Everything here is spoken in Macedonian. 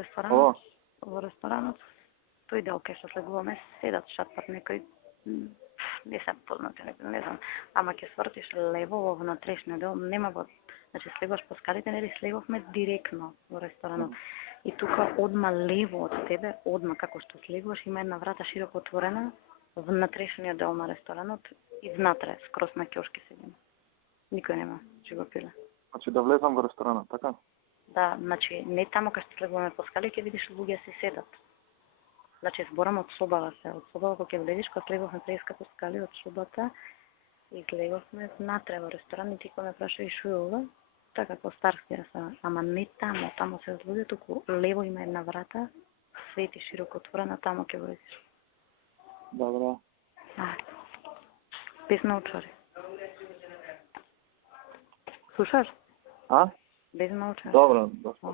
ресторанот, О, во ресторанот, тој дел кај што слегуваме седат шатпат некои не се познати, не знам, ама ќе свртиш лево во внатрешниот дел, нема во, значи слегуваш по скалите, нели слегувавме директно во ресторанот. И тука одма лево од тебе, одма како што слегуваш, има една врата широко отворена, внатрешниот дел на ресторанот и внатре, скрос на ќошки седиме. Никој нема, че го пиле. значи да влезам во ресторанот, така? Да, значи не тамо кај што слегуваме по скали, ќе видиш луѓе си седат. Значи зборам од собава се, од собава кога ќе влезеш, кога слегувавме прескапо скали од собата, излеговме внатре во ресторан и ти кога ме прашај шо е ова, така по старски ресторан, ама не тамо, тамо се луѓе, туку лево има една врата, свети широко отворена, тамо ќе влезеш. Добро. Без научари. Слушаш? А? Без научари. Добро, доста.